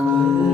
Mm.